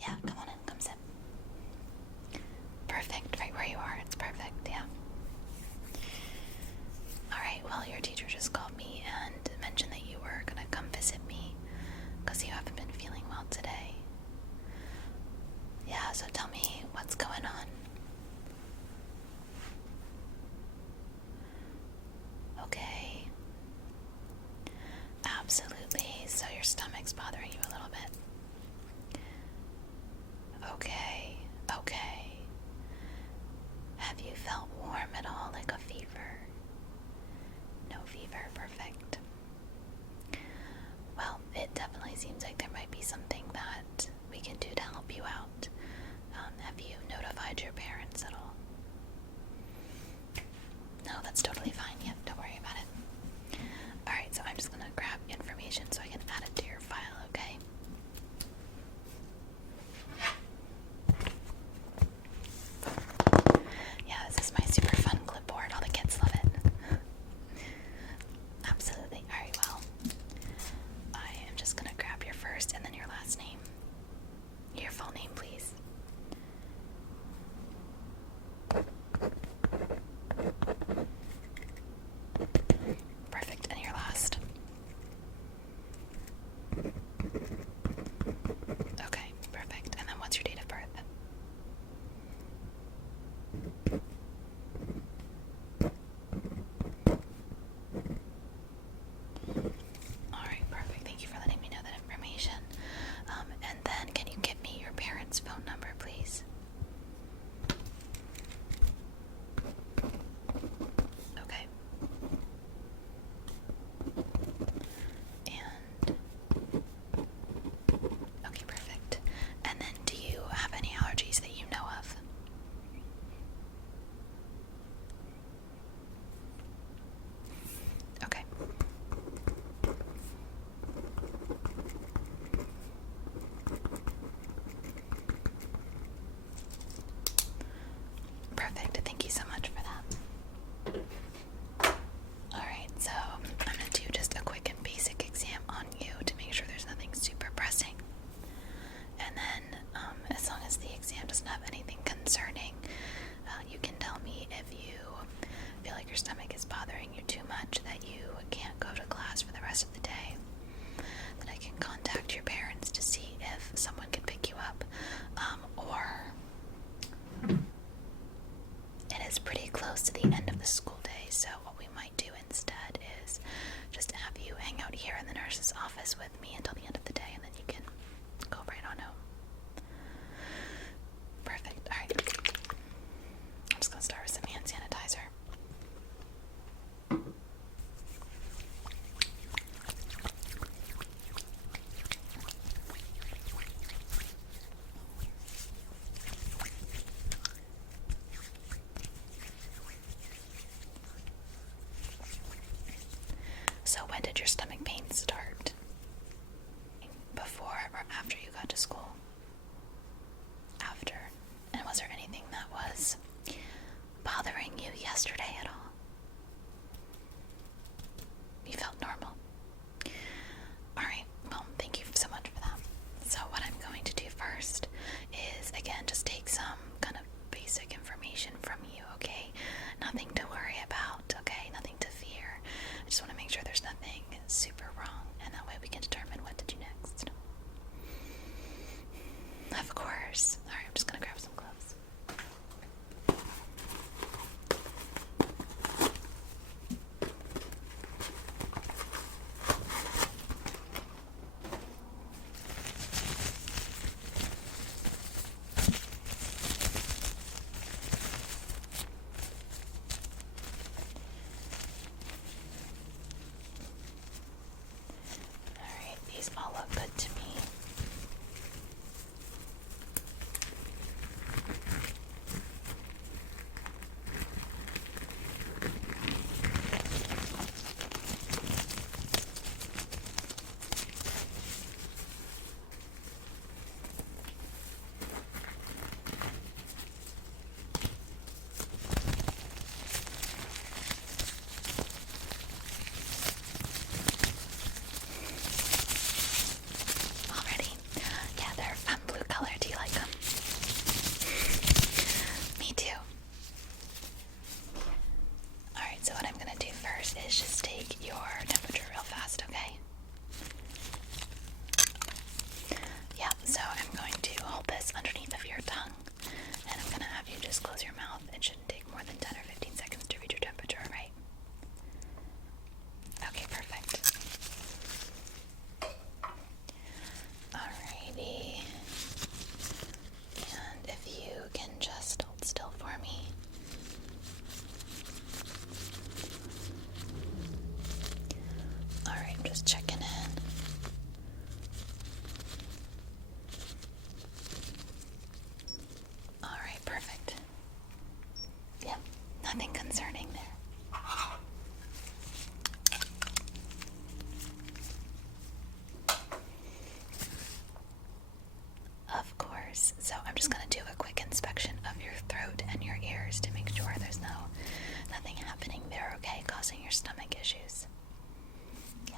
Yeah, come on in, come sit. Perfect, right where you are, it's perfect, yeah. Alright, well, your teacher just called me and mentioned that you were gonna come visit me because you haven't been feeling well today. Yeah, so tell me what's going on. Okay. Absolutely, so your stomach's bothering you a little bit. Okay, okay. Have you felt warm at all, like a fever? No fever, perfect. Well, it definitely seems like there might be something that we can do to help you out. Have you notified your parents at all? No, that's totally fine. Yep, don't worry about it. Alright, so I'm just gonna grab information so I can add it to your file, okay? Yeah, this is my super fun clipboard. All the kids love it. Absolutely. Alright, well, I am just gonna grab your first and then your last name. Your full name, please. Perfect, and your last. Okay, perfect. And then what's your date of birth? Alright, perfect. Thank you for letting me know that information. And then can you give me your parents' phone number, please? Okay. And okay, perfect. And then do you have any allergies that you know of? Okay. Perfect. Thank you so much for that. Alright, so I'm going to do just a quick and basic exam on you to make sure there's nothing super pressing. And then, as long as the exam doesn't have anything concerning, you can tell me if you feel like your stomach is bothering you too much that you can't go to class for the rest of the day. Then I can contact your parents to see if someone can pick you up, or it is pretty close to the end of the school day, so what we might do instead is just have you hang out here in the nurse's office with me until the end of the day, and then you can go right on home. Perfect. Alright. I'm just gonna start with some hand sanitizer. So when did your stomach pain start? Before or after you got to school? After. And was there anything that was bothering you yesterday at all? You felt normal? Alright, well, thank you so much for that. So what I'm going to do first is, again, just take some kind of basic information from you, okay? Nothing to worry about, okay? Nothing to fear. I just want to make sure there's nothing super wrong, and that way we can determine what to do next. Of course. Alright, I'm just gonna grab some gloves. Alright, these all look good to me. ears. So I'm just going to do a quick inspection of your throat and your ears to make sure there's nothing happening there, okay, causing your stomach issues. Yeah.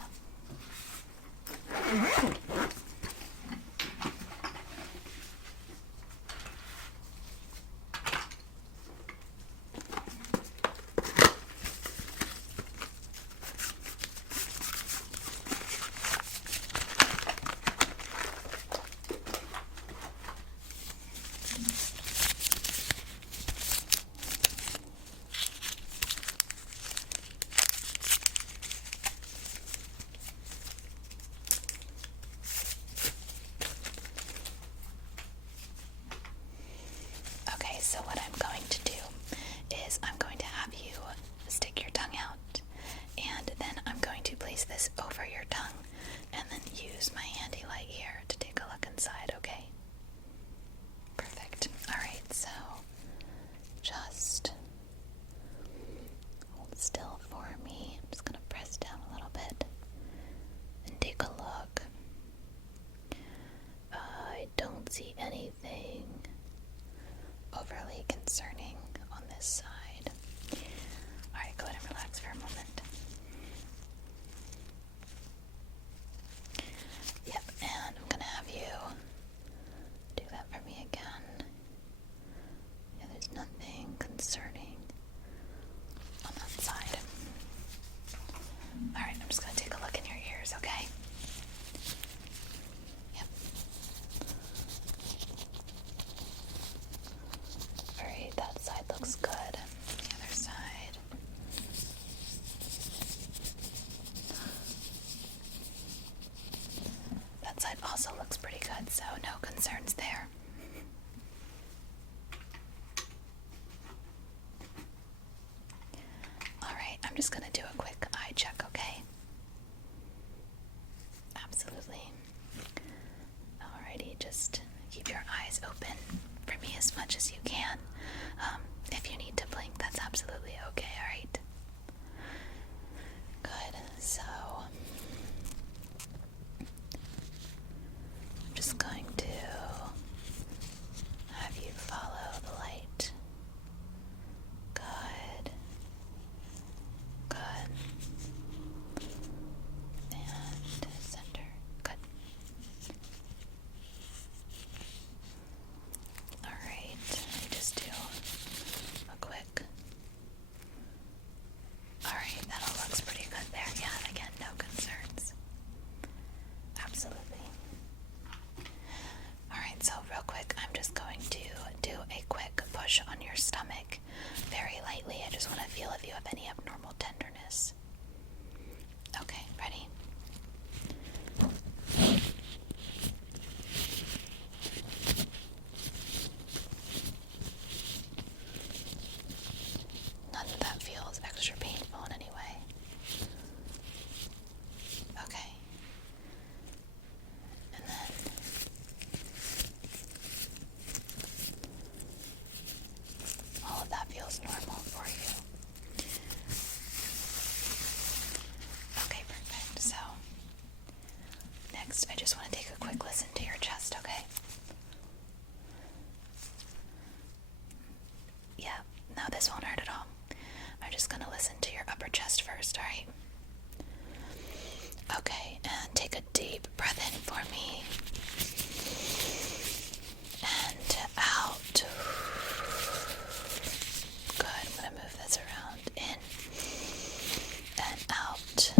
Okay, so what I'm going to do is I'm going to have you stick your tongue out, and then I'm going to place this over your tongue, and then use my handy light here to take a look inside, okay? Perfect. Alright, so just hold still for me. I'm just going to press down a little bit and take a look. I don't see anything overly concerning on this side. Alright, go ahead and relax for a moment. Yep, and I'm gonna have you do that for me again. Yeah, there's nothing concerning on that side. Alright, I'm just gonna take a look in your ears, okay? Yep. Alright, that side looks good. The other side. That side also looks pretty good, so no concerns there. Alright, I'm just gonna do a quick eye check, okay? Absolutely. Alrighty, just keep your eyes open for me as much as you can. If you need to blink, that's absolutely okay, alright? Good, so I'm just going to have you follow the light. Good. Good. And center. Good. Alright, let me just do a quick. Alright, that all looks pretty good there. Yeah, again, no concerns. Absolutely. Alright, so real quick, I'm just going to do a quick push on your stomach very lightly. I just want to feel if you have any abnormal tenderness. Okay, ready? None of that feels extra painful in any way. Okay. And then all of that feels normal for you. Okay, perfect. So next, I just want to take a quick listen to your chest, okay? Yeah, no, this won't hurt at all. I'm just going to listen to your upper chest first, alright? Okay, and take a deep breath in for me. And out. Good, I'm going to move this around. In and out.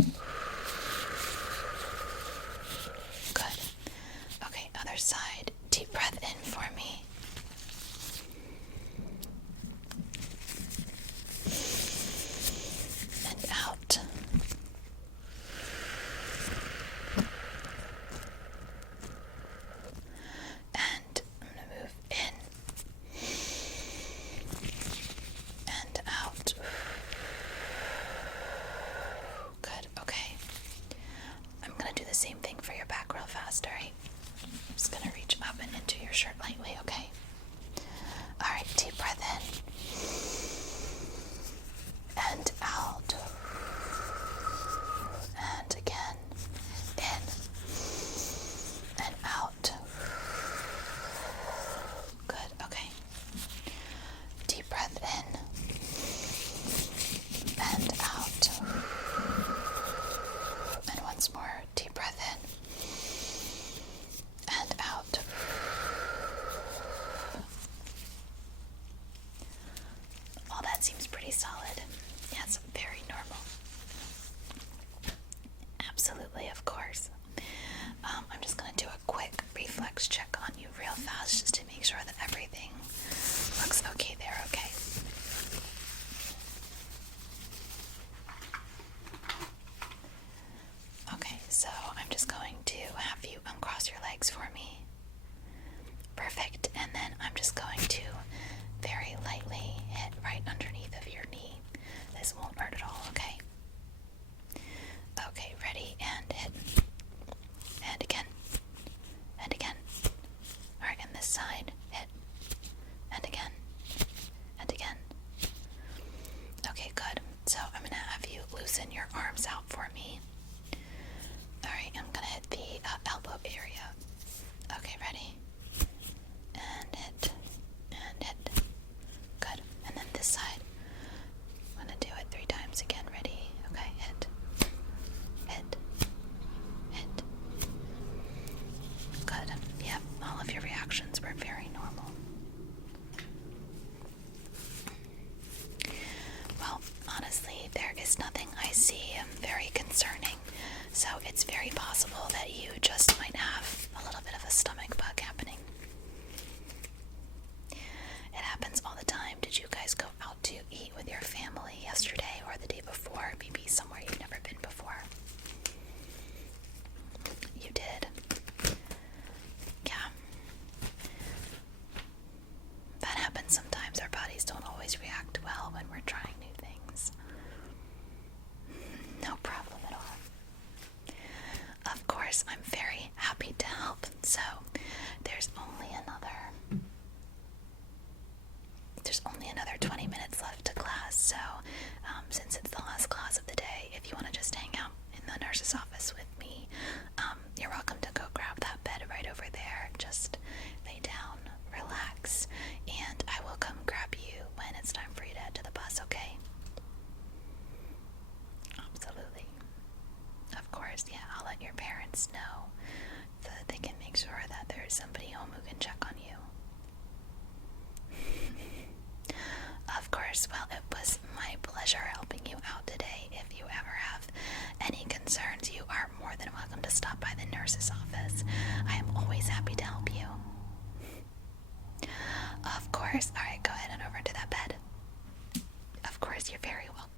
Good. Okay, other side. Deep breath in for me. And out. And I'm going to move in and out. Good, okay. I'm going to do the same thing for your back real fast, alright? I'm just going to reach up and into your shirt lightly, okay? pause just to make sure that everything looks okay there, okay? Okay, so I'm just going to have you uncross your legs for me. Perfect, and then I'm just going to very lightly hit right underneath of your knee. This won't hurt at all, okay? Okay, ready, and hit. And again. And again. Alright, and this side, hit. And again. And again. Okay, good. So I'm gonna have you loosen your arms out for me. Alright, I'm gonna hit the elbow area. Okay, ready? And hit. And hit. Good. And then this side. I'm gonna do it 3 times again. Ready? Okay, hit. Hit. Hit. Good. Yep, all of your reactions were very normal. Well, honestly, there is nothing I see very concerning, so it's very possible that you just might have a little bit of a stomach bug happening. It happens all the time. Did you guys go out to eat with your family yesterday or the day before? Maybe somewhere you've never been before. You did? Yeah. That happens sometimes. Our bodies don't always react well when we're trying new things. No problem at all. Of course, I'm very happy to help. So, there's only another 20 minutes left to class. So, since it's the last class of the day, if you want to just hang out in the nurse's office with me, you're welcome to go grab that bed right over there. Just lay down, relax, and I will come grab you when it's time for you to head to the bus, okay? Absolutely. Of course, yeah, I'll let your parents know so that they can make sure that there's somebody home who can check on you. Of course, well, it was my pleasure helping you out today. If you ever have any concerns, you are more than welcome to stop by the nurse's office. I am always happy to help you. Of course. Alright, go ahead and over to that bed. Of course, you're very welcome.